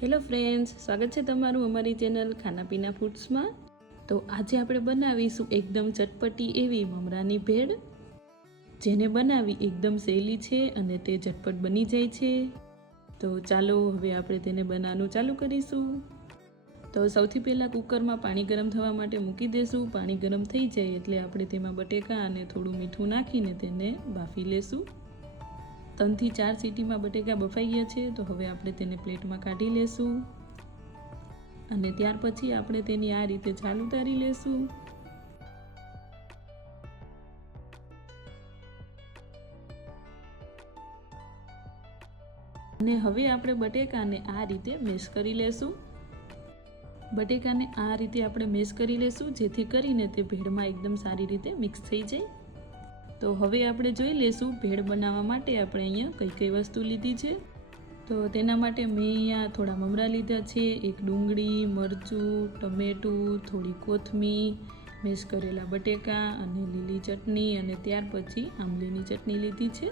Hello friends, સ્વાગત છે તમારું અમારી ચેનલ ખાના પીના ફૂડ્સમાં। તો આજે આપણે બનાવીશું એકદમ ચટપટી એવી મમરાની ભેળ, જેને બનાવી એકદમ સહેલી છે અને તે ઝટપટ બની જાય છે। તો ચાલો હવે આપણે તેને બનાવવાનું ચાલુ કરીશું। તો સૌથી પહેલાં કુકરમાં પાણી ગરમ થવા માટે મૂકી દઈશું। પાણી ગરમ થઈ જાય એટલે આપણે તેમાં બટેકા અને થોડું મીઠું નાખીને તેને બાફી લેશું। 3 થી 4 સીટીમાં બટેકા બફાઈ ગયા છે, તો હવે આપણે તેને પ્લેટમાં કાઢી લેશું અને ત્યાર પછી આપણે તેની આ રીતે છાલ ઉતારી લેશું। અને હવે આપણે બટેકાને આ રીતે મેશ કરી લેશું। બટેકાને આ રીતે આપણે મેશ કરી લેશું, જેથી કરીને તે ભેળમાં એકદમ સારી રીતે મિક્સ થઈ જાય। તો હવે આપણે જોઈ લેશું ભેળ બનાવવા માટે આપણે અહીંયા કઈ વસ્તુ લીધી છે। તો તેના માટે મેં અહીંયા થોડા મમરા લીધા છે, એક ડુંગળી, મરચું, ટમેટું, થોડી કોથમીર, મેશ કરેલા બટેકા અને લીલી ચટણી અને ત્યાર પછી આંબલીની ચટણી લીધી છે।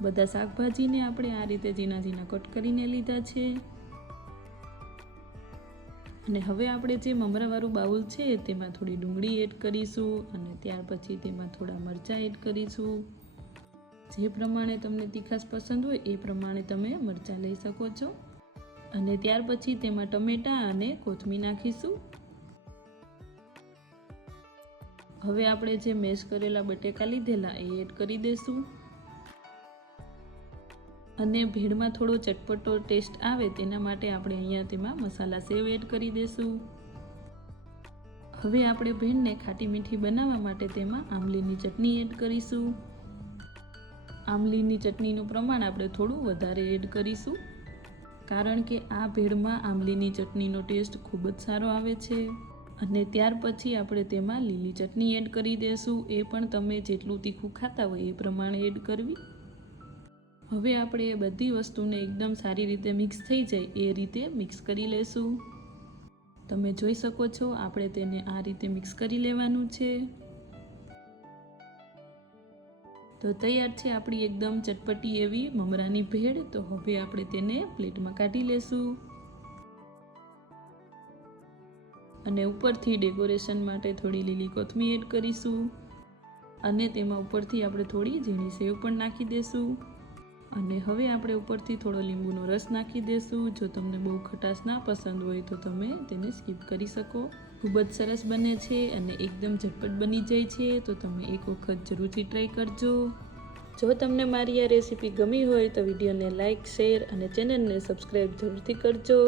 બધા શાકભાજીને આપણે આ રીતે ઝીણા ઝીણા કટ કરીને લીધા છે। અને હવે આપણે જે મમરાવાળું બાઉલ છે તેમાં થોડી ડુંગળી એડ કરીશું અને ત્યાર પછી તેમાં થોડા મરચાં એડ કરીશું। જે પ્રમાણે તમને તીખાશ પસંદ હોય એ પ્રમાણે તમે મરચાં લઈ શકો છો। અને ત્યાર પછી તેમાં ટમેટાં અને કોથમીર નાખીશું। હવે આપણે જે મેશ કરેલા બટેકા લીધેલા એ એડ કરી દઈશું અને ભેળમાં થોડો ચટપટો ટેસ્ટ આવે તેના માટે આપણે અહીંયા તેમાં મસાલા સેવ એડ કરી દઈશું। હવે આપણે ભેળને ખાટી મીઠી બનાવવા માટે તેમાં આંબલીની ચટણી એડ કરીશું। આંબલીની ચટણીનું પ્રમાણ આપણે થોડું વધારે એડ કરીશું, કારણ કે આ ભેળમાં આંબલીની ચટણીનો ટેસ્ટ ખૂબ જ સારો આવે છે। અને ત્યાર પછી આપણે તેમાં લીલી ચટણી એડ કરી દઈશું। એ પણ તમે જેટલું તીખું ખાતા હોય એ પ્રમાણે એડ કરવી। હવે આપણે એ બધી વસ્તુને એકદમ સારી રીતે મિક્સ થઈ જાય એ રીતે મિક્સ કરી લેશું। તમે જોઈ શકો છો આપણે તેને આ રીતે મિક્સ કરી લેવાનું છે। તો તૈયાર છે આપણી એકદમ ચટપટી એવી મમરાની ભેળ। તો હવે આપણે તેને પ્લેટમાં કાઢી લેશું અને ઉપરથી ડેકોરેશન માટે થોડી લીલી કોથમીર એડ કરીશું અને તેમાં ઉપરથી આપણે થોડી ઝીણી સેવ પણ નાખી દઈશું। અને હવે આપણે ઉપરથી થોડો લીંબુનો રસ નાખી દઈશું। જો તમને બહુ ખટાશ ના પસંદ હોય તો તમે તેને સ્કીપ કરી શકો। ખૂબ જ સરસ બને છે અને એકદમ ઝટપટ બની જાય છે, તો તમે એક વખત જરૂરથી ટ્રાય કરજો। જો તમને મારી આ રેસીપી ગમી હોય તો વિડીયોને લાઇક, શેર અને ચેનલને સબસ્ક્રાઈબ જરૂરથી કરજો।